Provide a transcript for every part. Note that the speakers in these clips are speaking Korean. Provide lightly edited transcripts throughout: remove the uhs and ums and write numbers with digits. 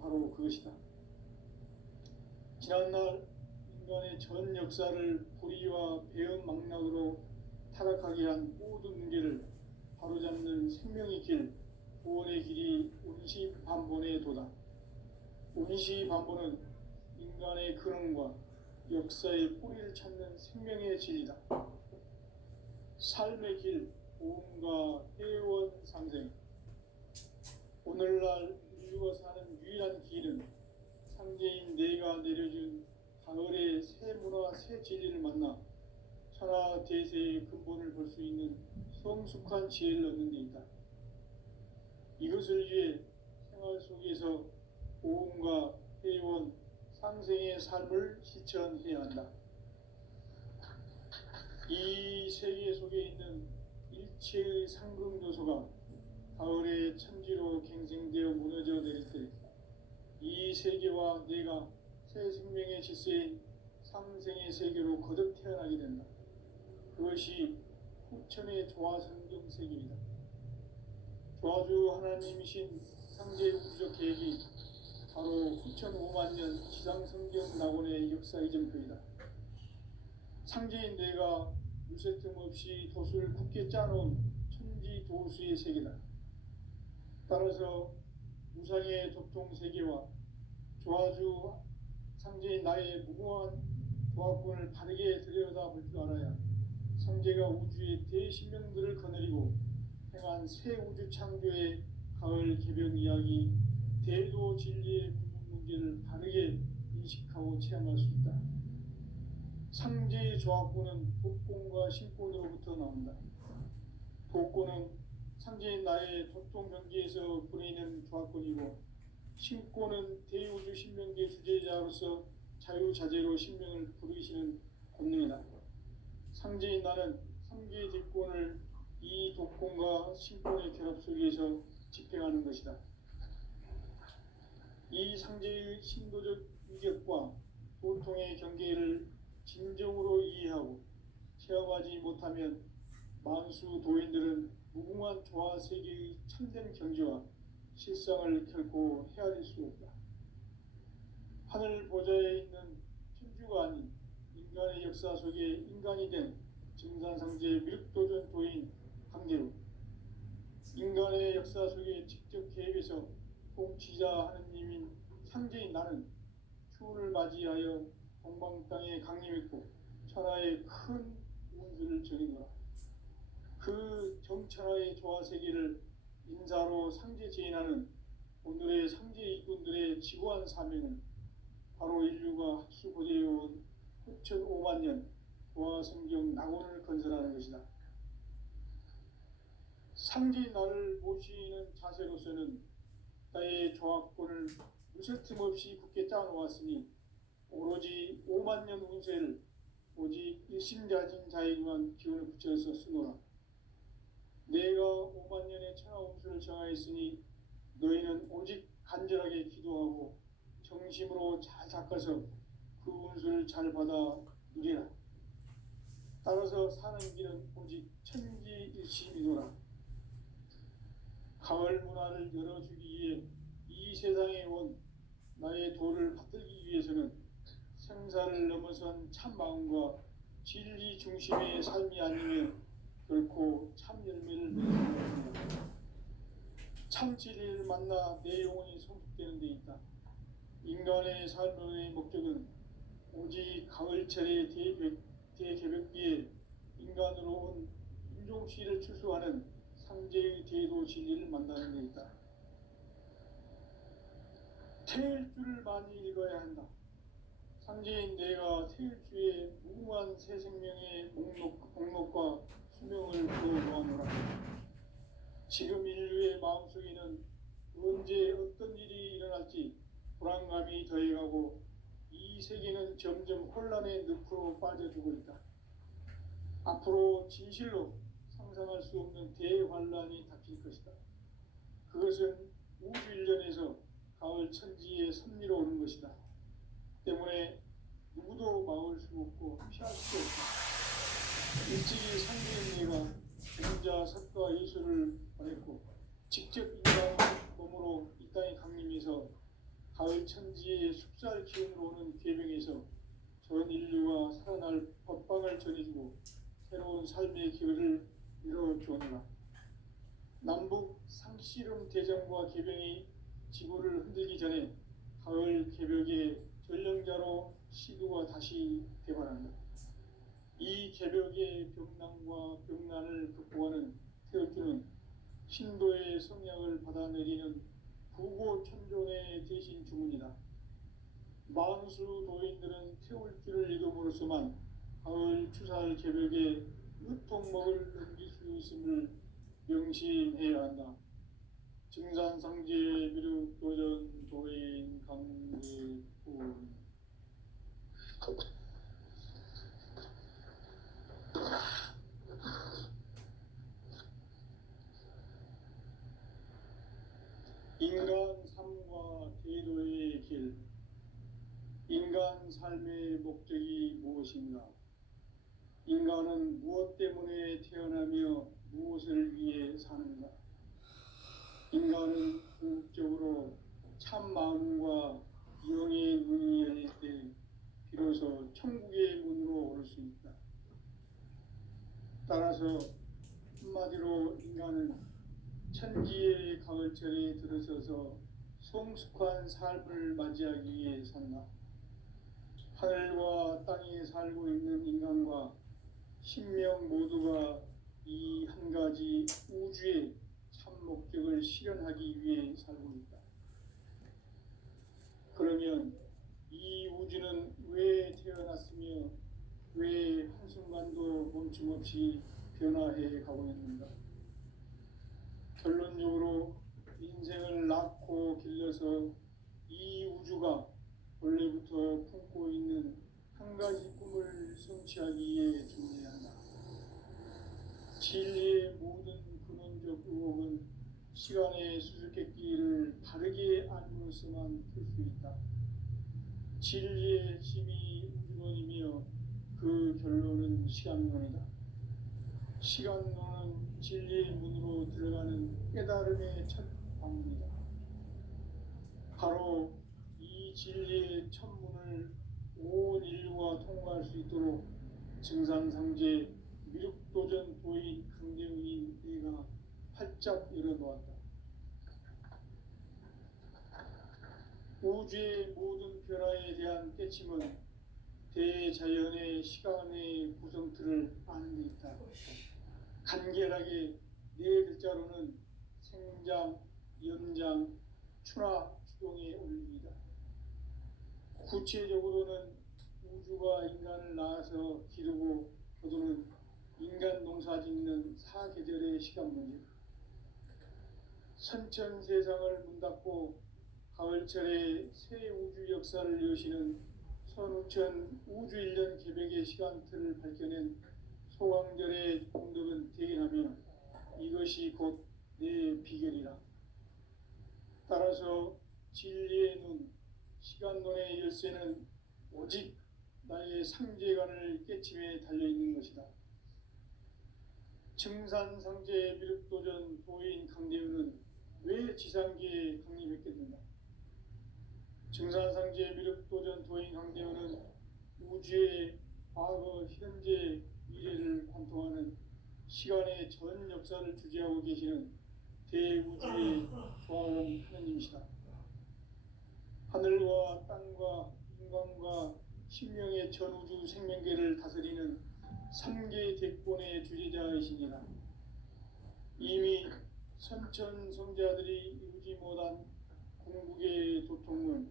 바로 그것이다. 지난날 인간의 전 역사를 불의와 배은망락으로 타락하게 한 모든 문제를 바로잡는 생명의 길, 구원의 길이 운시반본의 도다. 운시반본은 인간의 근원과 역사의 뿌리를 찾는 생명의 진리다. 삶의 길, 보험과 회원 상생. 오늘날 인류가 사는 유일한 길은 상제인 내가 내려준 가을의 새 문화, 새 진리를 만나 천하 대세의 근본을 볼 수 있는 성숙한 지혜를 얻는 데 있다. 이것을 위해 생활 속에서 보험과 회원, 상생의 삶을 실천해야 한다. 이 세계 속에 있는 일체의 상금 요소가 가을의 천지로 갱생되어 무너져 내릴 때 이 세계와 내가 새 생명의 질서인 상생의 세계로 거듭 태어나게 된다. 그것이 후천의 조화성경 세계이다. 조화주 하나님이신 상제의 우주적 계획이 바로 후천 5만 년 지상성경 낙원의 역사 이전표이다. 상제인 내가 물새 틈 없이 도수를 굳게 짜놓은 천지 도수의 세계다. 따라서 무상의 도통 세계와 조화주 상제인 나의 무궁한 조화권을 바르게 들여다볼 줄 알아야 상제가 우주의 대신명들을 거느리고 행한 새 우주 창조의 가을 개벽 이야기, 대도 진리의 구분 문제를 바르게 인식하고 체험할 수 있다. 상제의 조화권은 독권과 신권으로부터 나온다. 독권은 상제인 나의 도통 경계에서 보내는 조화권이고, 신권은 대우주 신명계 주제자로서 자유자재로 신명을 부르시는 권능이다. 상제인 나는 3개의 뒷권을 이 독권과 신권의 결합 속에서 집행하는 것이다. 이 상제의 신도적 위격과 도통의 경계를 진정으로 이해하고 체험하지 못하면 만수 도인들은 무궁한 조화 세계의 참된 경지와 실상을 결코 헤아릴 수 없다. 하늘 보좌에 있는 천주가 아닌 인간의 역사 속에 인간이 된 증산상제 미륵도전 도인 강제로 인간의 역사 속에 직접 개입해서 통치자 하느님인 상제인 나는 추운을 맞이하여 동방 땅에 강림했고 천하의 큰 운수를 정해노라. 그 정천하의 조화세계를 인사로 상제 제인하는 오늘의 상제 일꾼들의 지고한 사명은 바로 인류가 학수고대해온 후천 5만 년 조화성경 낙원을 건설하는 것이다. 상제인 나를 모시는 자세로서는 나의 조화권을 무쇠 틈 없이 굳게 짜놓았으니 오로지 5만 년 운세를 오직 일심자진 자에게만 기운을 붙여서 쓰노라. 내가 5만 년의 천하 운수를 정하였으니 너희는 오직 간절하게 기도하고 정심으로 잘 닦아서 그 운수를 잘 받아 누리라. 따라서 사는 길은 오직 천지일심이노라. 가을 문화를 열어주기 위해 이 세상에 온 나의 도를 받들기 위해서는 생사를 넘어선 참 마음과 진리 중심의 삶이 아니면 결코 참 열매를 맺을 수 없습니다. 참 진리를 만나 내 영혼이 성숙되는 데 있다. 인간의 삶의 목적은 오직 가을철의 대개벽기에 인간으로 온 인종시를 추수하는 상제의 대도 진리를 만나는 데 있다. 태일주를 많이 읽어야 한다. 상제인 내가 태일주의 무궁한 새 생명의 목록과 수명을 부어놓아노라. 지금 인류의 마음속에는 언제 어떤 일이 일어날지 불안감이 더해가고 이 세계는 점점 혼란의 늪으로 빠져들고 있다. 앞으로 진실로 상상할 수 없는 대환란이 닥칠 것이다. 그것은 우주 일련에서 가을 천지의 섭리로 오는 것이다. 때문에 누구도 막을 수 없고 피할 수 없다. 일찍이 상제인 내가 공자 석가 예수를 보냈고 직접 인간 몸으로 이 땅에 강림해서 가을 천지의 숙살 기운으로 오는 계병에서 전 인류가 살아날 법방을 전해주고 새로운 삶의 기회를 열어주었노라. 남북 상씨름 대전과 계병이 지구를 흔들기 전에 가을 개벽의 전령자로 시두가 다시 대발한다. 이 개벽의 병난과 병난을 극복하는 태극기는 신도의 성약을 받아내리는 부고천존의 대신 주문이다. 만수 도인들은 태울기를 이름으로서만 가을 추살 개벽에 으통먹을 넘길 수 있음을 명심해야 한다. 증산상제 미륵 도전 도인 강대군. 인간 삶과 대도의 길. 인간 삶의 목적이 무엇인가? 인간은 무엇 때문에 태어나며 무엇을 위해 사는가? 인간은 궁극적으로 참 마음과 영의 문이 열릴 때 비로소 천국의 문으로 오를 수 있다. 따라서 한마디로 인간은 천지의 가을철에 들어서서 성숙한 삶을 맞이하기 위해 산다. 하늘과 땅에 살고 있는 인간과 신명 모두가 이 한 가지 우주의 참 목적을 실현하기 위해 살고 있다. 그러면 이 우주는 왜 태어났으며 왜 한순간도 멈춤없이 변화해 가고 있는가? 결론적으로 인생을 낳고 길러서 이 우주가 원래부터 품고 있는 한 가지 꿈을 성취하기 위해 준비해야 한다. 진리의 모든 근원적 의혹은 시간의 수수께끼를 바르게 알므로서만 풀 수 있다. 진리의 핵심이 우주론이며 그 결론은 시간론이다. 시간론은 진리의 문으로 들어가는 깨달음의 첫 방문이다. 바로 이 진리의 첫 문을 온 인류가 통과할 수 있도록 증산상제 미륵도전 도인 강대웅인 내가 활짝 열어놓았다. 우주의 모든 변화에 대한 깨침은 대자연의 시간의 구성틀을 아는 데 있다. 간결하게 네 글자로는 생장, 연장, 추나 추동의 원리이다. 구체적으로는 우주가 인간을 낳아서 기르고 거두는 인간 농사 짓는 사계절의 시간 문제. 선천 세상을 문 닫고 가을철에 새 우주 역사를 여시는 선우천 우주 1년 개벽의 시간틀을 밝혀낸 소강절의 공덕은 대견하며 이것이 곧 내 비결이라. 따라서 진리의 눈, 시간론의 열쇠는 오직 나의 상제관을 깨침에 달려있는 것이다. 증산상제 미륵도전 도인 강대우는 왜 지상계에 강림했겠는가? 증산상제 미륵도전 도인 강대우는 우주의 과거, 현재, 미래를 관통하는 시간의 전 역사를 주재하고 계시는 대우주의 조화원 하느님이시다. 하늘과 땅과 인간과 신명의 전우주 생명계를 다스리는 3개 대권의 주재자이시니라. 이미 선천성자들이 이루지 못한 궁극의 도통은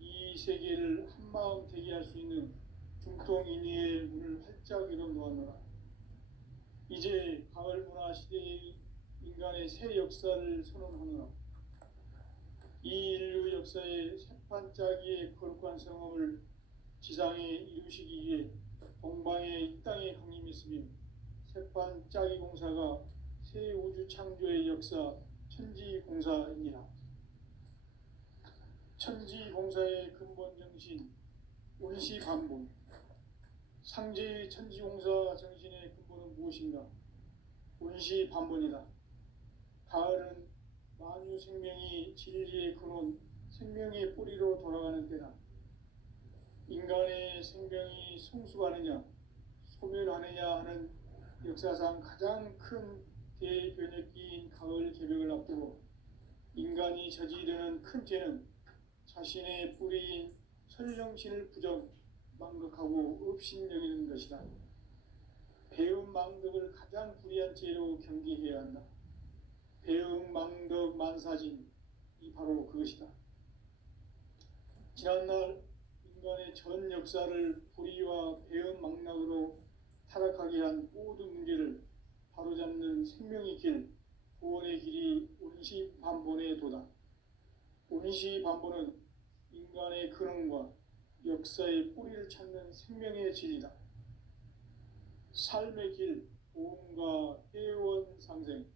이 세계를 한마음 되게 할 수 있는 중통인의의 문을 활짝 열어놓았노라. 이제 가을 문화 시대의 인간의 새 역사를 선언하노라. 이 인류 역사의 새판짜기의 거룩한 성험을 지상에 이루시기 위해 동방의 이 땅에 강림했으며 새판짜기 공사가 새 우주 창조의 역사 천지공사입니다. 천지공사의 근본 정신 운시반본. 상제의 천지공사 정신의 근본은 무엇인가? 운시반본이다. 가을은 만유 생명이 진리의 근원 생명의 뿌리로 돌아가는 때나 인간의 생명이 성숙하느냐 소멸하느냐 하는 역사상 가장 큰 대변혁기인 가을 개벽을 앞두고 인간이 저지르는 큰 죄는 자신의 뿌리인 선령신을 망각하고 업신여기는 것이다. 배음 망덕을 가장 불의한 죄로 경계해야 한다. 배음 망덕 만사진이 바로 그것이다. 지난날 인간의 전 역사를 불의와 배음 망락으로 타락하게 한 모든 문제를 바로잡는 생명의 길, 구원의 길이 운시반본의 도다. 운시반본은 인간의 근원과 역사의 뿌리를 찾는 생명의 진리다. 삶의 길, 보험과 회원 상생.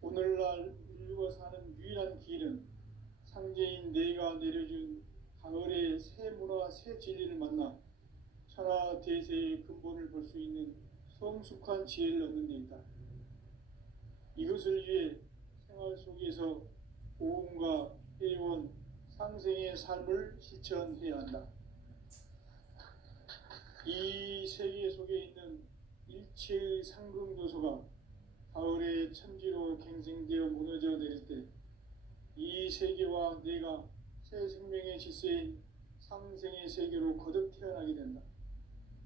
오늘날 인류가 사는 유일한 길은 상제인 내가 내려준 가을의 새 문화, 새 진리를 만나 천하 대세의 근본을 볼 수 있는 성숙한 지혜를 얻는 데 있다. 이것을 위해 생활 속에서 보험과 회원, 상생의 삶을 실천해야 한다. 이 세계 속에 있는 일체의 상금 요소가 가을의 천지로 갱생되어 무너져 내릴 때 이 세계와 내가 새 생명의 질서인 상생의 세계로 거듭 태어나게 된다.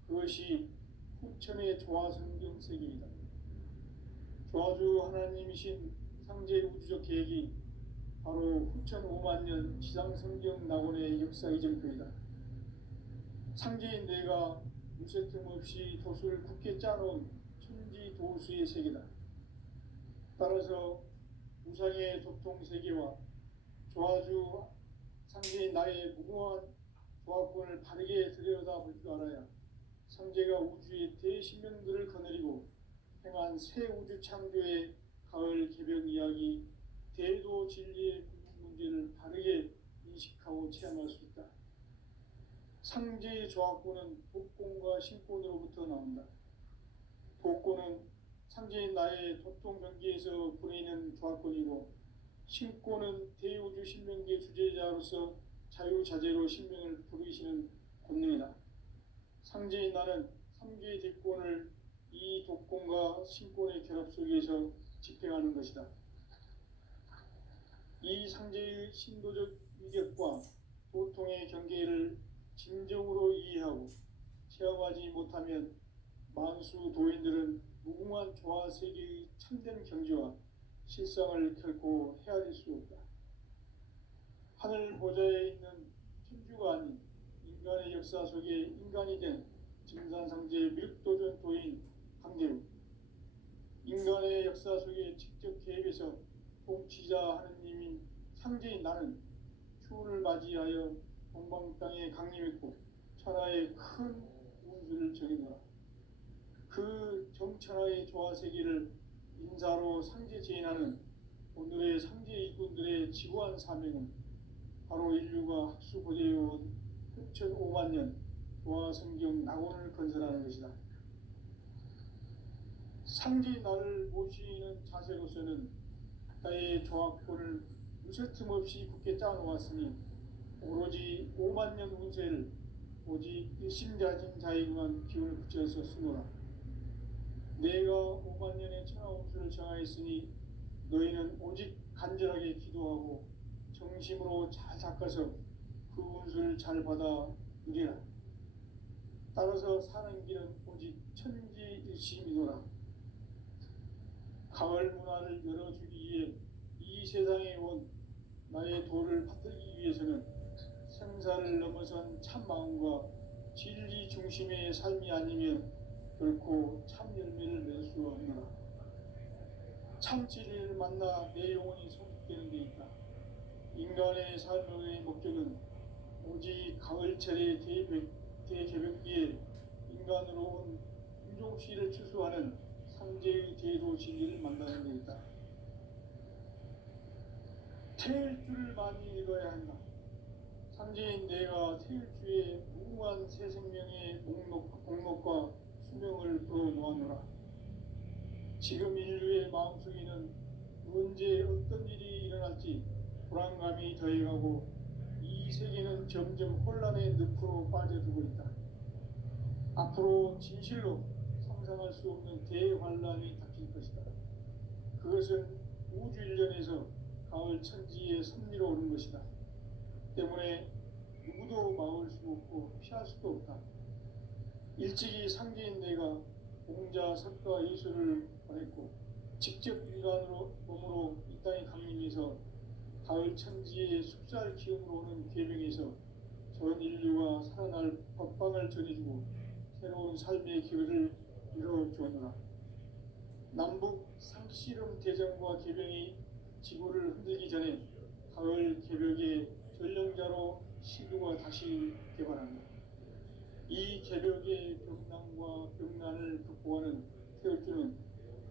그것이 후천의 조화성경 세계이다. 조화주 하나님이신 상제 우주적 계획이 바로 후천 5만 년 지상성경 낙원의 역사 이정표이다. 상제인 내가 무쇠틈 없이 도수를 굳게 짜놓은 천지 도수의 세계다. 따라서 우상의 도통 세계와 조화주 상제인 나의 무궁한 조화권을 바르게 들여다볼 줄 알아야 상제가 우주의 대신명들을 거느리고 행한 새 우주 창조의 가을 개벽 이야기, 대도 진리의 문제를 바르게 인식하고 체험할 수 있다. 상제의 조화권은 독권과 신권으로부터 나온다. 독권은 상제인 나의 도통 경계에서 부리는 조화권이고, 신권은 대우주 신명계 주제자로서 자유자재로 신명을 부르시는 권능이다. 상제인 나는 3개의 대권을 이 독권과 신권의 결합 속에서 집행하는 것이다. 이 상제의 신도적 위격과 도통의 경계를 진정으로 이해하고 체험하지 못하면 만수 도인들은 무궁한 조화 세계의 참된 경지와 실상을 결코 헤아릴 수 없다. 하늘 보좌에 있는 천주가 아닌 인간의 역사 속에 인간이 된 증산상제의 밀도전 도인 강대우, 인간의 역사 속에 직접 개입해서 통치자 하느님인 상제인 나는 추운을 맞이하여 동방 땅에 강림했고 천하의 큰 운수를 정해놓아 그 정천하의 조화세계를 인사로 상제 제인하는 오늘의 상제 일꾼들의 지구한 사명은 바로 인류가 학수고대해온 후천 5만 년 조화성경 낙원을 건설하는 것이다. 상제 나를 모시는 자세로서는 나의 조화권을 무쇠틈 없이 굳게 짜놓았으니 오로지 5만 년 운세를 오직 일심자진 자에게만 기운을 붙여서 쓰노라. 내가 5만 년의 천하 운수를 정하였으니 너희는 오직 간절하게 기도하고 정심으로 잘 닦아서 그 운수를 잘 받아 누리라. 따라서 사는 길은 오직 천지일심이노라. 가을 문화를 열어주기 위해 이 세상에 온 나의 도를 받들기 위해서는 생사를 넘어선 참 마음과 진리 중심의 삶이 아니면 결코 참 열매를 맺을 수 없노라. 참 진리를 만나 내 영혼이 성숙되는 데 있다. 인간의 삶의 목적은 오직 가을철의 대개벽기에 인간으로 온 인종시를 추수하는 상제의 대도 진리를 만나는 데 있다. 태일주를 많이 읽어야 한다. 상제인 내가 태일주의 무궁한 새 생명의 목록과 수명을 불어놓아노라. 지금 인류의 마음속에는 언제 어떤 일이 일어날지 불안감이 더해가고 이 세계는 점점 혼란의 늪으로 빠져들고 있다. 앞으로 진실로 상상할 수 없는 대환란이 닥칠 것이다. 그것은 우주 일련에서 가을 천지의 섭리로 오는 것이다. 때문에 누구도 막을 수 없고 피할 수도 없다. 일찍이 상제인 내가 공자, 석가, 예수를 보냈고 직접 인간으로 몸으로 이 땅에 강림해서 가을 천지의 숲살 기운으로 오는 계명에서 전 인류가 살아날 법방을 전해주고 새로운 삶의 기회를 열어주었노라. 남북 상씨름 대전과 계병이 지구를 흔들기 전에 가을 개벽의 전령자로 시도가 다시 개발합니다. 이 개벽의 벽난과 벽난을 극복하는 태울주는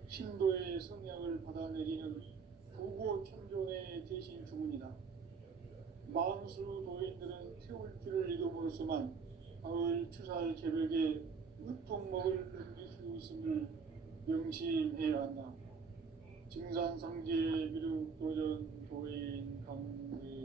신도의 성약을 받아내리는 부고 천존의 대신 주문이다. 망수 도인들은 태울주를 이름으로서만 가을 추살 개벽에 으통먹을 넘길 수 있음을 명심해야 한다. 증산상제 미륵도전 도인 강대군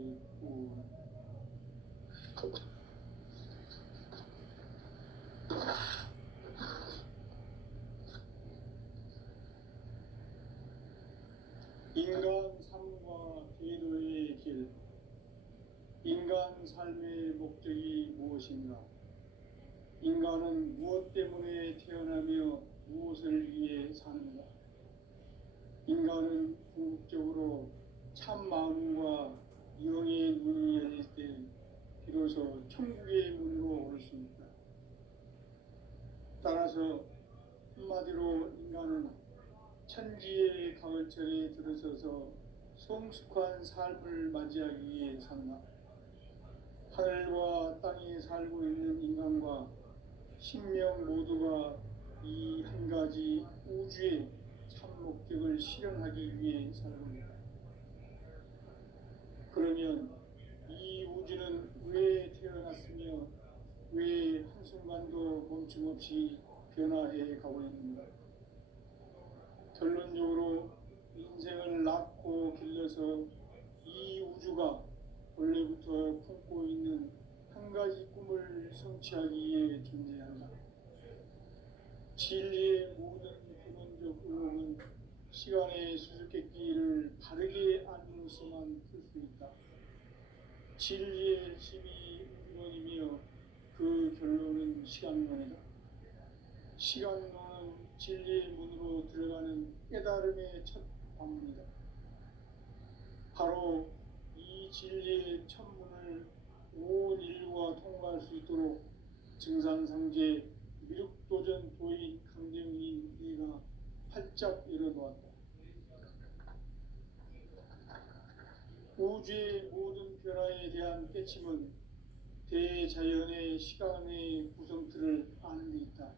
인간 삶과 계도의 길. 인간 삶의 목적이 무엇인가? 인간은 무엇 때문에 태어나며 무엇을 위해 사는가? 인간은 궁극적으로 참 마음과 영의 문이 열릴 때 비로소 천국의 문으로 올 수 있다. 따라서 한마디로 인간은 천지의 가을철에 들어서서 성숙한 삶을 맞이하기 위해 산다. 하늘과 땅에 살고 있는 인간과 신명 모두가 이 한 가지 우주의 참 목적을 실현하기 위해 살아갑니다. 그러면 이 우주는 왜 태어났으며 왜 한순간도 멈춤없이 변화해 가고 있는가? 결론적으로 인생을 낳고 길러서 이 우주가 원래부터 품고 있는 한 가지 꿈을 성취하기 위해 존재한다. 진리의 모든 근원적 의혹은 시간의 수수께끼를 바르게 알므로서만 풀 수 있다. 진리의 핵심이 우주론이며 그 결론은 시간론이다. 시간론은 진리의 문으로 들어가는 깨달음의 첫 방문이다. 바로 이 진리의 첫 문을 온 인류가 통과할 수 있도록 증산상제 미륵도전 도인 강대웅인 네가 활짝 열어놓았다. 우주의 모든 변화에 대한 깨침은 대자연의 시간의 구성틀을 아는 데 있다.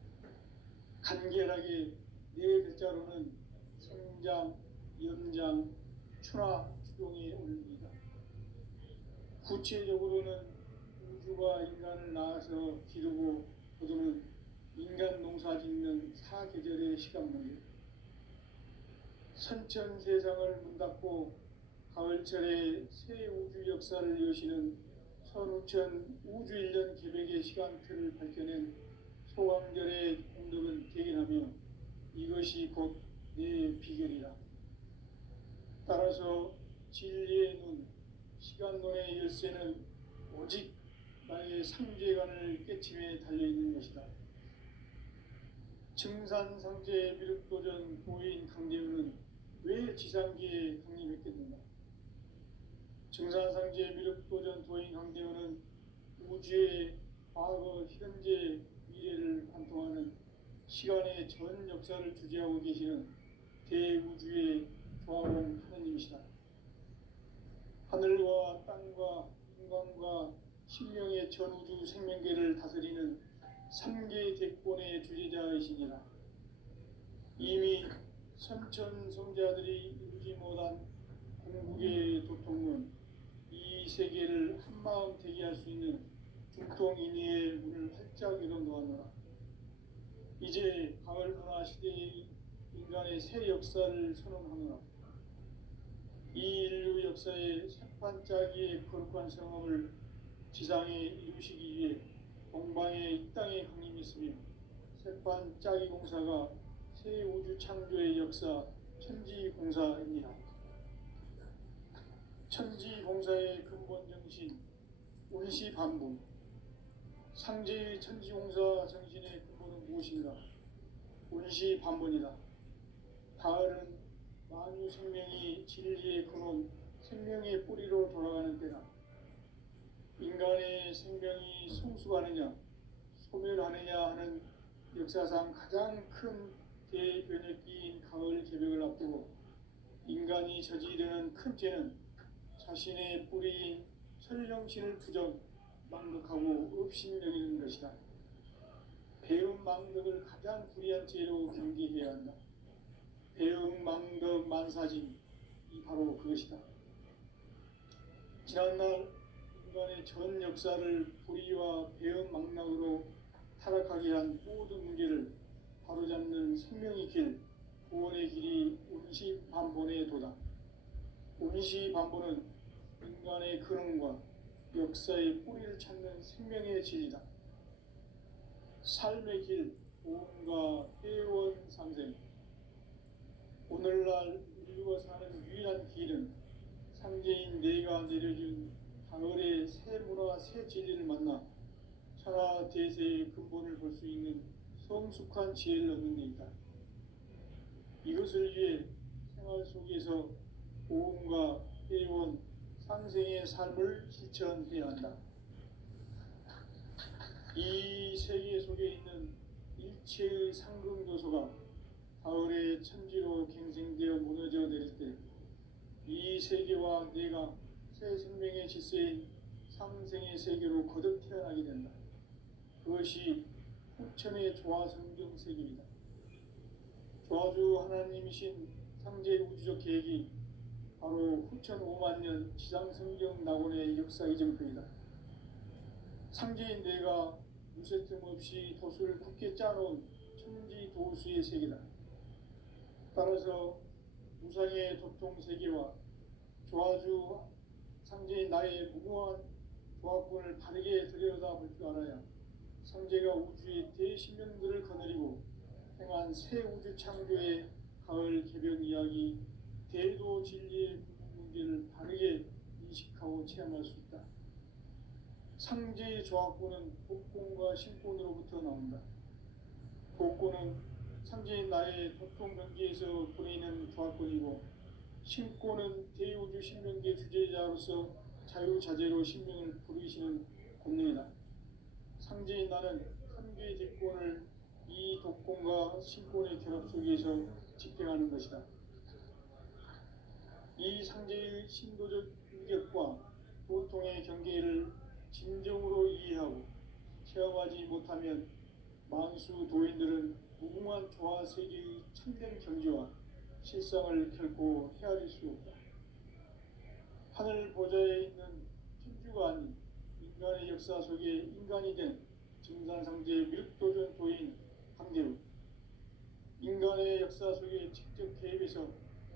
간결하게 네 글자로는 성장, 연장, 추나, 추동의 원리이다. 구체적으로는 우주가 인간을 낳아서 기르고 거두는 인간 농사 짓는 사계절의 시간문제, 선천 세상을 문 닫고 가을철에 새 우주 역사를 여시는 선우천 우주일년 계백의 시간틀을 밝혀낸 소강절의 공덕은 대견하며 이것이 곧 내 비결이라. 따라서 진리의 눈, 시간론의 열쇠는 오직 나의 상제관을 깨침에 달려있는 것이다. 증산상제 미륵도전 도인 강대우는 왜 지상계에 강림했겠는가? 증산상제 미륵도전 도인 강대우는 우주의 과거, 현재, 미래를 관통하는 시간의 전 역사를 주재하고 계시는 대우주의 조화로운 하느님이시다. 하늘과 땅과 인간과 신명의 전우주 생명계를 다스리는 3개 대권의 주제자이시니라. 이미 선천 성자들이 이루지 못한 궁극의 도통문, 이 세계를 한마음 되게 할 수 있는 중통인의의 문을 활짝 열어놓았노라. 이제 가을 문화 시대의 인간의 새 역사를 선언하노라. 이 인류 역사의 새판짜기의 거룩한 성함을 지상에 이루시기 위해 동방의 이 땅에 강림했으며 새판짜기 공사가 새 우주 창조의 역사 천지공사입니다. 천지공사의 근본 정신 운시반분. 상제의 천지공사 정신의 근본은 무엇인가? 운시반분이다. 가을은 만유 생명이 진리의 근원, 생명의 뿌리로 돌아가는 때다. 인간의 생명이 성숙하느냐, 소멸하느냐 하는 역사상 가장 큰 대변혁기인 가을 개벽을 앞두고 인간이 저지르는 큰 죄는 자신의 뿌리인 설령신을 부정, 망덕하고 업신여기는 것이다. 배음 망덕을 가장 불의한 죄로 경계해야 한다. 배음 망덕 만사진이 바로 그것이다. 지난날 인간의 전 역사를 불의와 배음 망락으로 타락하게 한 모든 문제를 바로잡는 생명의 길, 구원의 길이 운시반본의 도다. 운시반본은 인간의 근원과 역사의 뿌리를 찾는 생명의 진리다. 삶의 길, 보험과 회원 상생. 오늘날 인류가 사는 유일한 길은 상제인 내가 내려준 가을의 새 문화, 새 진리를 만나 천하 대세의 근본을 볼 수 있는 성숙한 지혜를 얻는 데 있다. 이것을 위해 생활 속에서 보험과 회원, 상생의 삶을 실천해야 한다. 이 세계 속에 있는 일체의 상금 요소가 가을의 천지로 갱생되어 무너져 내릴 때 이 세계와 내가 새 생명의 질서인 상생의 세계로 거듭 태어나게 된다. 그것이 후천의 조화성경 세계이다. 조화주 하나님이신 상제 우주적 계획이 바로 후천 5만 년 지상성경 낙원의 역사 이정표이다. 상제인 내가 무쇠틈 없이 도수를 굳게 짜놓은 천지 도수의 세계다. 따라서 무상의 도통 세계와 조화주 상제인 나의 무궁한 조합권을 바르게 들여다볼 줄 알아야 상제가 우주의 대신명들을 거느리고 행한 새 우주 창조의 가을 개벽 이야기, 대도 진리의 문제를 바르게 인식하고 체험할 수 있다. 상제의 조합권은 복권과 신권으로부터 나온다. 복권은 상제인 나의 도통 경계에서 보내는 조합권이고, 신권은 대우주 신명계 주제자로서 자유자재로 신명을 부르시는 권능이다. 상제인 나는 삼계의 직권을 이 독권과 신권의 결합 속에서 집행하는 것이다. 이 상제의 신도적 인격과 보통의 경계를 진정으로 이해하고 체험하지 못하면 만수 도인들은 무궁한 조화 세계의 참된 경지와 실상을 결코 헤아릴 수 없다. 하늘 보좌에 있는 천주가 아닌 인간의 역사 속에 인간이 된 증산상제의 밀도전 도인 강대우, 인간의 역사 속에 직접 개입해서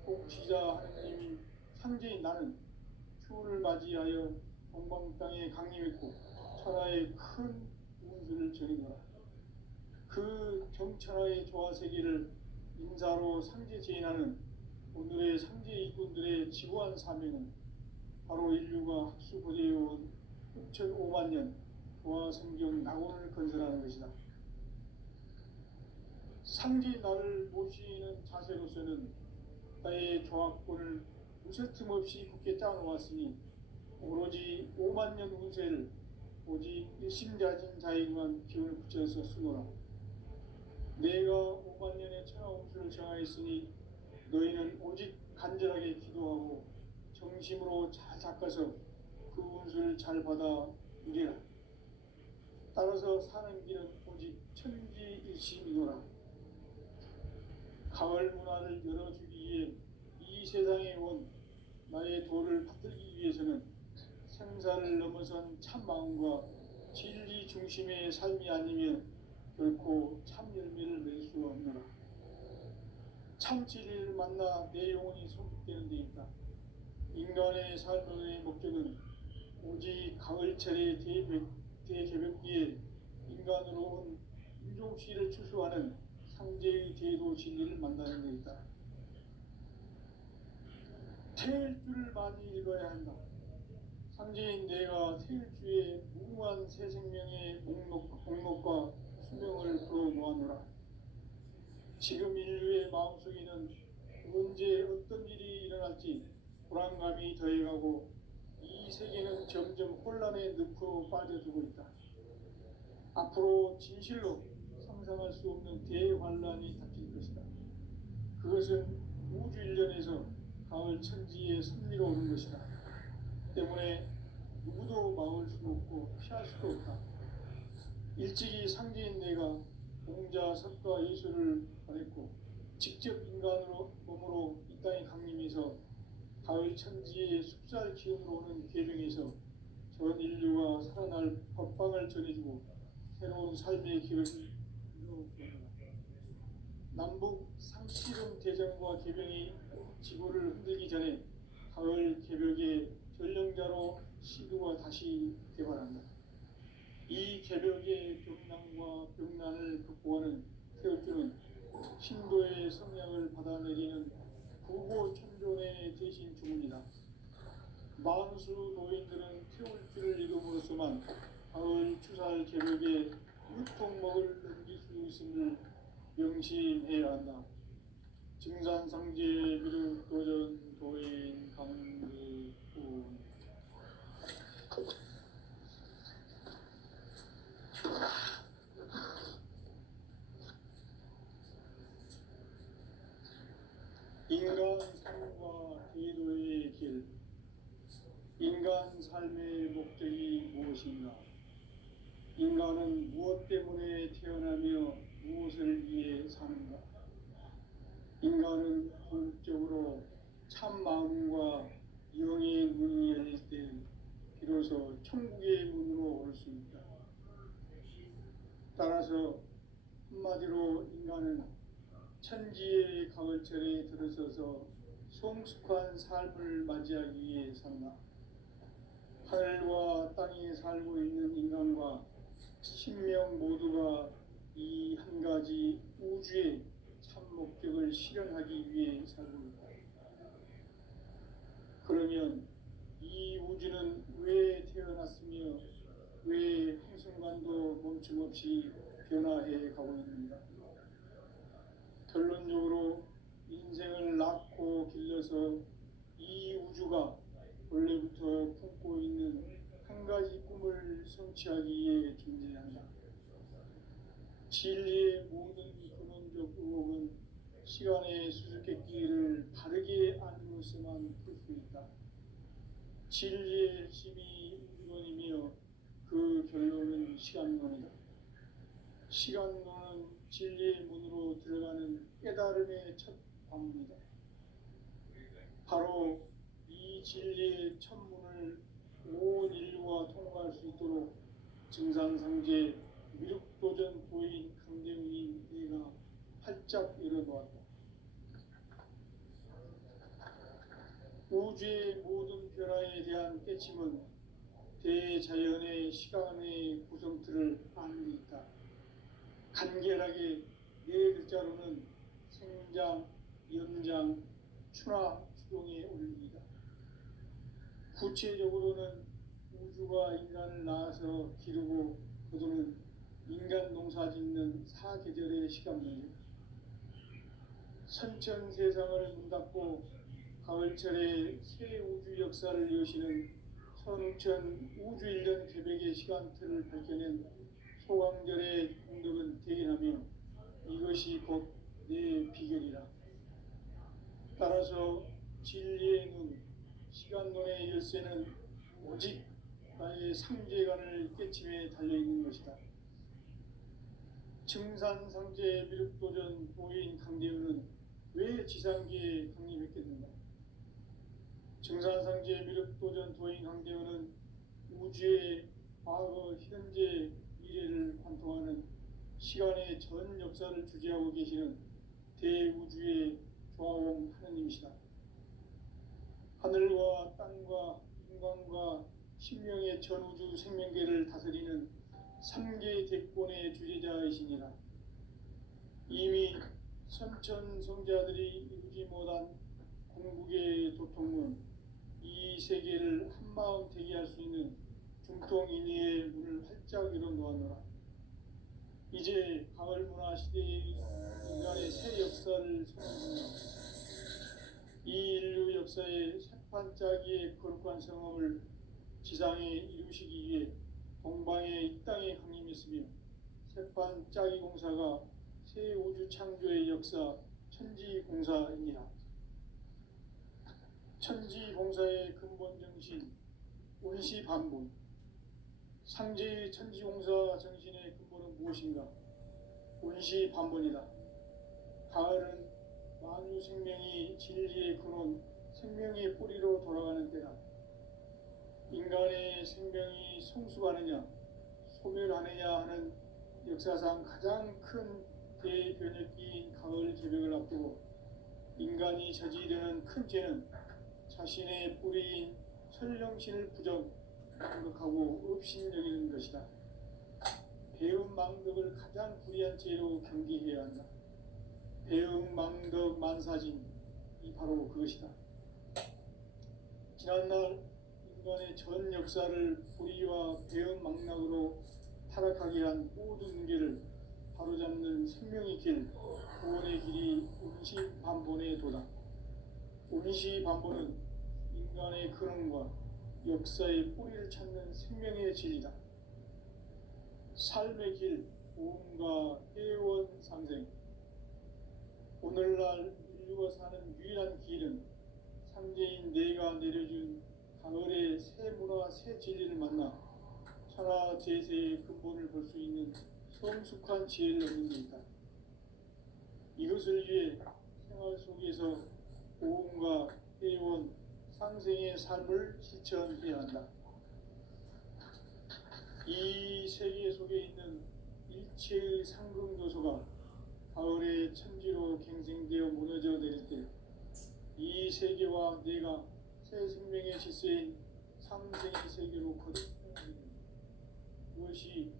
통치자 하느님인 상제인 나는 추운을 맞이하여 동방 땅에 강림했고 천하의 큰 운수를 전해노라. 그 정천하의 조화세계를 인사로 상제 제인하는 오늘의 상제 일꾼들의 지구한 사명은 바로 인류가 학수고대해온 6,5만 년 조화성경 낙원을 건설하는 것이다. 상제 나를 모시는 자세로서는 나의 조합권을 무쇠틈 없이 굳게 짜놓았으니 오로지 5만 년 운세를 오직 일심자진 자에게만 기운을 붙여서 쓰노라. 내가 5만 년의 천하 운수를 정하였으니 너희는 오직 간절하게 기도하고 정심으로 잘 닦아서 그 운수를 잘 받아 누리라. 따라서 사는 길은 오직 천지일심이노라. 가을 문화를 열어주기 위해 이 세상에 온 나의 도를 받들기 위해서는 생사를 넘어선 참 마음과 진리 중심의 삶이 아니면 결코 참 열매를 맺을 수 없노라. 참 진리를 만나 내 영혼이 성숙되는 데 있다. 인간의 삶의 목적은 오직 가을철의 대개벽기에 인간으로 온 인종씨를 추수하는 상제의 대도 진리를 만나는 것이다. 태일주를 많이 읽어야 한다. 상제인 내가 태일주의 무궁한 새 생명의 목록과 수명을 풀어 놓아노라. 지금 인류의 마음속에는 언제 어떤 일이 일어날지 불안감이 더해가고 이 세계는 점점 혼란의 늪으로 빠져들고 있다. 앞으로 진실로 상상할 수 없는 대환란이 닥칠 것이다. 그것은 우주 일련에서 가을 천지에 선미로 오는 것이다. 때문에 누구도 막을 수 없고 피할 수도 없다. 일찍이 상제인 내가 공자, 석가, 예수를 보냈고 직접 인간으로 몸으로 이 땅에 강림해서 가을 천지의 숲살 기운으로 오는 계명에서 전 인류가 살아날 법방을 전해주고 새로운 삶의 길을 이루어보다. 남북 상씨름 대전과 계명이 지구를 흔들기 전에 가을 개벽의 전령자로 시도가 다시 개발한다. 이 개벽의 병난과 병난을 극복하는 태울주는 신도의 성향을 받아내리는 구고천존의 대신 주문이다. 만수 노인들은 태울주를 이름으로서만 가을 추살 개벽의 유통목을 넘길 수 있음을 명심해야 한다. 증산상제 미륵도전 도인 강의군 인간 삶과 기도의 길. 인간 삶의 목적이 무엇인가? 인간은 무엇 때문에 태어나며 무엇을 위해 사는가? 인간은 궁극적으로 참 마음과 영의 문이 열릴 때 비로소 천국의 문으로 올 수 있다. 따라서 한마디로 인간은 천지의 가을철에 들어서서 성숙한 삶을 맞이하기 위해 산다. 하늘과 땅에 살고 있는 인간과 신명 모두가 이 한 가지 우주의 참 목적을 실현하기 위해 살고 있다. 그러면 이 우주는 왜 태어났으며 왜 한순간도 멈춤없이 변화해 가고 있는가? 결론적으로 인생을 낳고 길러서 이 우주가 원래부터 품고 있는 한 가지 꿈을 성취하기 위해 존재한다. 진리의 모든 근원적 의혹은 시간의 수수께끼를 바르게 알므로서만 풀 수 있다. 진리의 핵심이 우주론이며 그 결론은 시간론이다. 시간론은 진리의 문으로 들어가는 깨달음의 첫 관문이다. 바로 이 진리의 첫 문을 온 인류가 통과할 수 있도록 증산상제 미륵도전 도인 강대웅인 내가 활짝 열어놓았다. 우주의 모든 변화에 대한 깨침은 대자연의 시간의 구성틀을 아는 데 있다. 간결하게 네 글자로는 생장, 연장, 추나 추동의 원리이다. 구체적으로는 우주가 인간을 낳아서 기르고 거두는 인간 농사 짓는 사계절의 시간문이다. 선천 세상을 문닫고 가을철에 새 우주 역사를 여시는 선우천 우주 일년 개벽의 시간틀을 밝혀낸 소강절의 공덕은 대견하며 이것이 곧 내 비결이라. 따라서 진리의 눈, 시간론의 열쇠는 오직 나의 상제관을 깨침에 달려있는 것이다. 증산상제 미륵도전 도인 강대우는 왜 지상계에 강림했겠는가? 증산상제 미륵도전 도인 강대우는 우주의 과거, 현재, 미래를 관통하는 시간의 전 역사를 주재하고 계시는 대우주의 조화원 하느님이시다. 하늘과 땅과 인간과 신명의 전우주 생명계를 다스리는 삼계 대권의 주제자이시니라. 이미 선천성자들이 이루지 못한 궁극의 도통은 이 세계를 한마음 되게 할 수 있는 중통인의의 문을 활짝 열어놓았노라. 이제 가을 문화 시대의 인간의 새 역사를 선언합니다. 이 인류 역사의 새판짜기의 거룩한 성험을 지상에 이루시기 위해 동방의 이 땅에 강림했으며 새판짜기 공사가 새 우주 창조의 역사 천지공사입니다. 천지공사의 근본 정신 운시반본. 상제의 천지공사 정신의 근본은 무엇인가? 운시반본이다. 가을은 만유 생명이 진리의 근원, 생명의 뿌리로 돌아가는 때다. 인간의 생명이 성숙하느냐, 소멸하느냐 하는 역사상 가장 큰 대변혁기인 가을 개벽을 앞두고 인간이 저지르는 큰 죄는 자신의 뿌리인 설령신을 부정하고 업신여기는 것이다. 배은망덕을 가장 불의한 죄로 경계해야 한다. 배은망덕 만사진이 바로 그것이다. 지난날 인간의 전 역사를 불의와 배은망락으로 타락하게 한 모든 문제를 바로잡는 생명의 길, 구원의 길이 운시반본의 도다. 운시반본은 인간의 근원과 역사의 뿌리를 찾는 생명의 진리다. 삶의 길, 보험과 회원 상생. 오늘날 인류가 사는 유일한 길은 상제인 내가 내려준 가을의 새 문화, 새 진리를 만나 천하 제세의 근본을 볼 수 있는 성숙한 지혜를 얻는 데 있다. 이것을 위해 생활 속에서 보험과 회원, 상생의 삶을 실천해야 한다. 이 세계 속에 있는 일체의 상승도소가 가을의 천지로 갱생되어 무너져 내릴 때 이 세계와 내가 새 생명의 질서인 상생의 세계로 거듭나게 됩니다. 그것이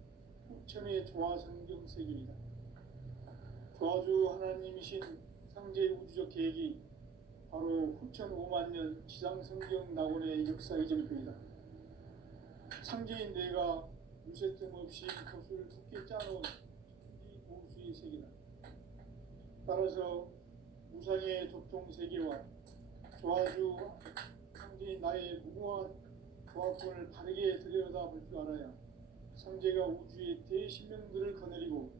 후천의 조화성경 세계이다. 조화주 하나님이신 상제 우주적 계획이 바로 후천 5만 년 지상성경 낙원의 역사 이전표이다. 상제인 내가 유세틈 없이 돛을 굳게 짜놓은 천지 보수의 세계다. 따라서 무상의 도통 세계와 조화주 상제인 나의 무모한 조합권을 바르게 들여다볼 줄 알아야 상제가 우주의 대신명들을 거느리고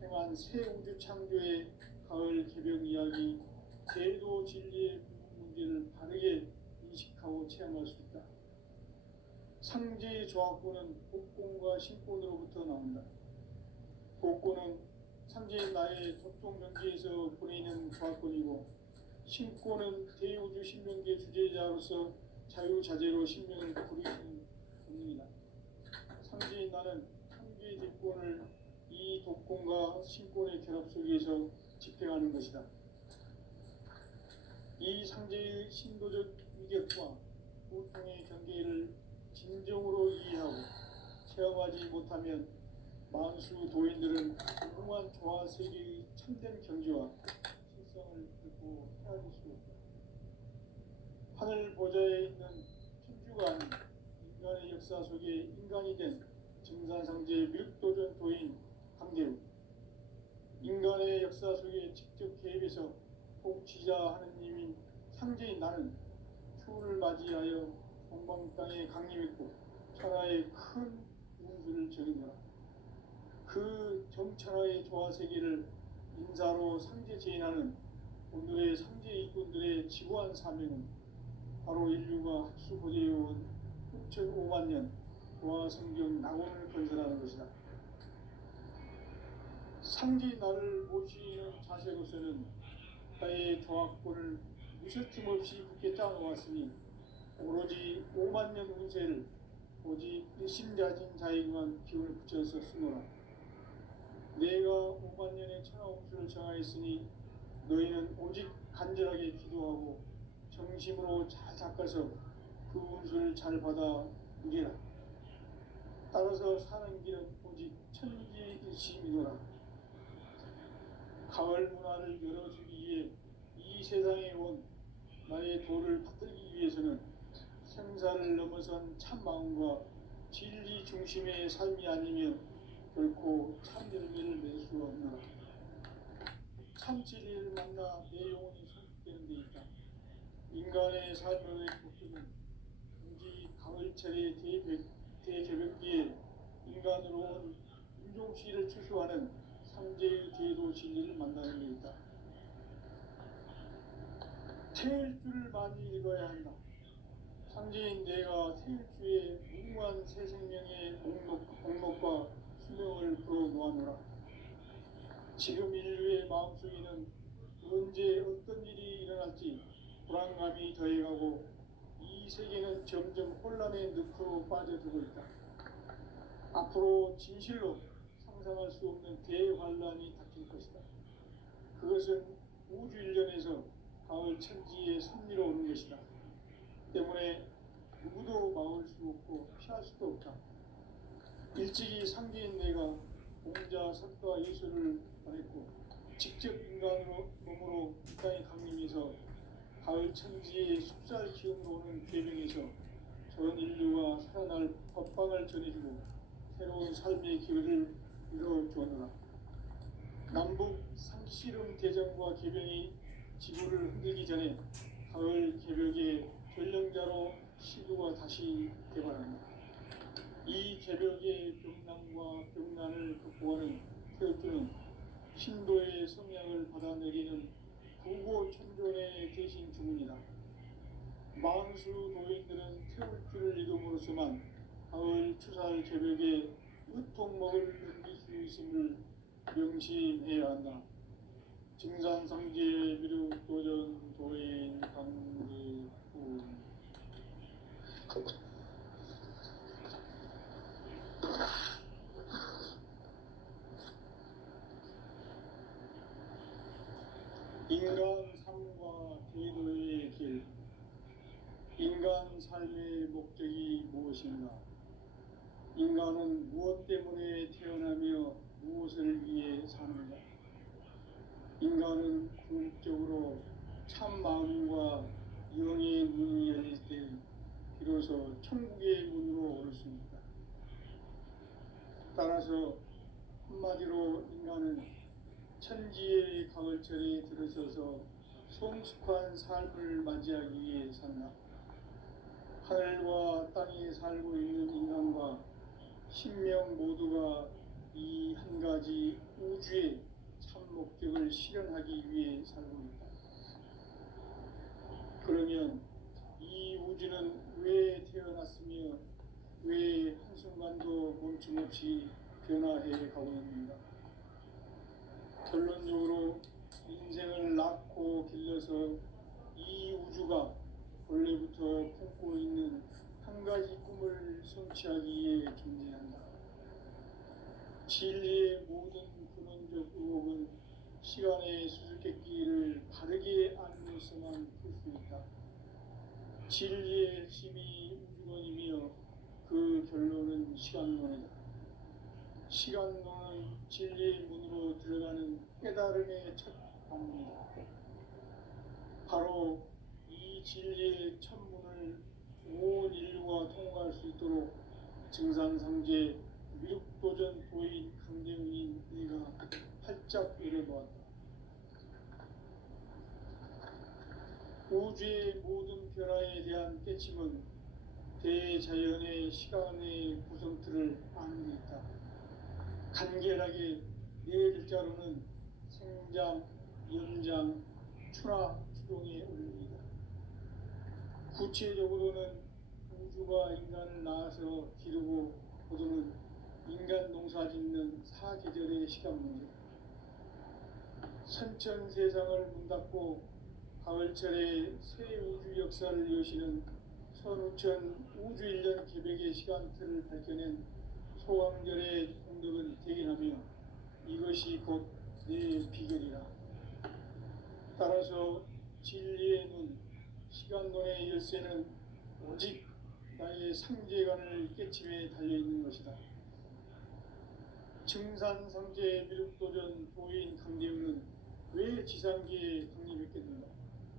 행한 새 우주 창조의 가을 개벽 이야기, 제도 진리의 문제를 바르게 인식하고 체험할 수 있다. 상제의 조합권은 복권과 신권으로부터 나온다. 복권은 상제인 나의 도통 경지에서 보내는 조합권이고, 신권은 대우주 신명계 주제자로서 자유자재로 신명을 부리는 권능이다. 상제인 나는 한계의 대권을 이 독권과 신권의 결합 속에서 집행하는 것이다. 이 상제의 신도적 위격과 고통의 경계를 진정으로 이해하고 체험하지 못하면 만수 도인들은 무궁한 조화 세계의 참된 경지와 실성을 결코 헤아릴 수 없다. 하늘 보좌에 있는 천주가 아닌 인간의 역사 속에 인간이 된 증산상제의 밀도전 도인 강대우, 인간의 역사 속에 직접 개입해서 통치자 하느님인 상제인 나는 추운을 맞이하여 동방 땅에 강림했고 천하의 큰 운수를 적인노라. 그 정천하의 조화세계를 인사로 상제 제인하는 오늘의 상제 일꾼들의 지구한 사명은 바로 인류가 학수 고대해온 6,5만 년 조화성경 낙원을 건설하는 것이다. 상제 나를 모시는 자세로서는 나의 조합권을 무쇠틈 없이 굳게 짜놓았으니 오로지 5만 년 운세를 오직 일심자진 자에게만 기운을 붙여서 쓰노라. 내가 5만 년의 천하 운수를 정하였으니 너희는 오직 간절하게 기도하고 정심으로 잘 닦아서 그 운수를 잘 받아 누리라. 따라서 사는 길은 오직 천지일심이노라. 가을 문화를 열어주기 위해 이 세상에 온 나의 도를 받들기 위해서는 생사를 넘어선 참 마음과 진리 중심의 삶이 아니면 결코 참 열매를 맺을 수가 없노라. 참 진리를 만나 내 영혼이 성숙되는 데 있다. 인간의 삶의 목적은 오직 가을철의 대개벽기에 인간으로 온 인종시를 추수하는 삼재의 제도 진리를 만나는 데 있다. 태일 주를 많이 읽어야 한다. 상제인 내가 태일 주에 무궁한 새 생명의 목록과 수명을 풀어놓아노라. 지금 인류의 마음속에는 언제 어떤 일이 일어날지 불안감이 더해가고 이 세계는 점점 혼란의 늪으로 빠져들고 있다. 앞으로 진실로 상상할 수 없는 대환란이 닥칠 것이다. 그것은 우주 일련에서 가을 천지의 섭리로 오는 것이다. 때문에 누구도 막을 수 없고 피할 수도 없다. 일찍이 상제인 내가 공자, 석가, 예수를 보냈고 직접 인간으로 몸으로 이 땅에 강림해서 가을 천지의 숲살 기운으로 오는 계명에서 전 인류가 살아날 법방을 전해주고 새로운 삶의 기회를 이뤄주었노라. 남북 상씨름 대전과 개병이 지구를 흔들기 전에 가을 개벽의 전령자로 시구가 다시 개발한다. 이 개벽의 병난과 병난을 극복하는 태극주는 신도의 성향을 받아내리는 부고천존의 대신 주문이다. 만수 도인들은 태울주를 읽음으로써만 가을 추살 개벽에 으통먹을 넘길 수 있음을 명심해야 한다. 증산상제 미륵도전 도인 강제훈. 인간 삶과 제도의 길. 인간 삶의 목적이 무엇인가? 인간은 무엇 때문에 태어나며 무엇을 위해 사는가? 인간은 궁극적으로 참 마음과 영의 문이 열릴 때 비로소 천국의 문으로 오를 수 있다. 따라서 한마디로 인간은 천지의 가을철에 들어서서 성숙한 삶을 맞이하기 위해 산다. 하늘과 땅에 살고 있는 인간과 신명 모두가 이 한 가지 우주의 참 목적을 실현하기 위해 살고 있다. 그러면 이 우주는 왜 태어났으며 왜 한순간도 멈춤없이 변화해 가고 있는가? 결론적으로 인생을 낳고 길러서 이 우주가 원래부터 품고 있는 한 가지 꿈을 성취하기 위해 존재한다. 진리의 모든 근원적 의혹은 시간의 수수께끼를 바르게 알면서만 풀 수 있다. 진리의 핵심이 우주론이며 그 결론은 시간론이다. 시간론은 진리의 문으로 들어가는 깨달음의 첫 방문이다. 바로 이 진리의 첫 문을 온 인류가 통과할 수 있도록 증산상제 미륵도전 도인 강대훈인 네가 활짝 열어놓았다. 우주의 모든 변화에 대한 깨침은 대자연의 시간의 구성틀을 아는 데 있다. 간결하게 네 글자로는 생장, 연장, 추나 추동의 원리이다. 구체적으로는 우주가 인간을 낳아서 기르고 거두는 인간 농사 짓는 사계절의 시간 문제. 선천 세상을 문 닫고 가을철에 새 우주 역사를 여시는 선우천 우주 1년 개벽의 시간틀을 밝혀낸 소왕절의 공덕은 대견하며 이것이 곧 내 비결이라. 따라서 진리의 눈, 시간론의 열쇠는 오직 나의 상제관을 깨침에 달려있는 것이다. 증산상제 미륵도전 도인 강대우는 왜 지상계에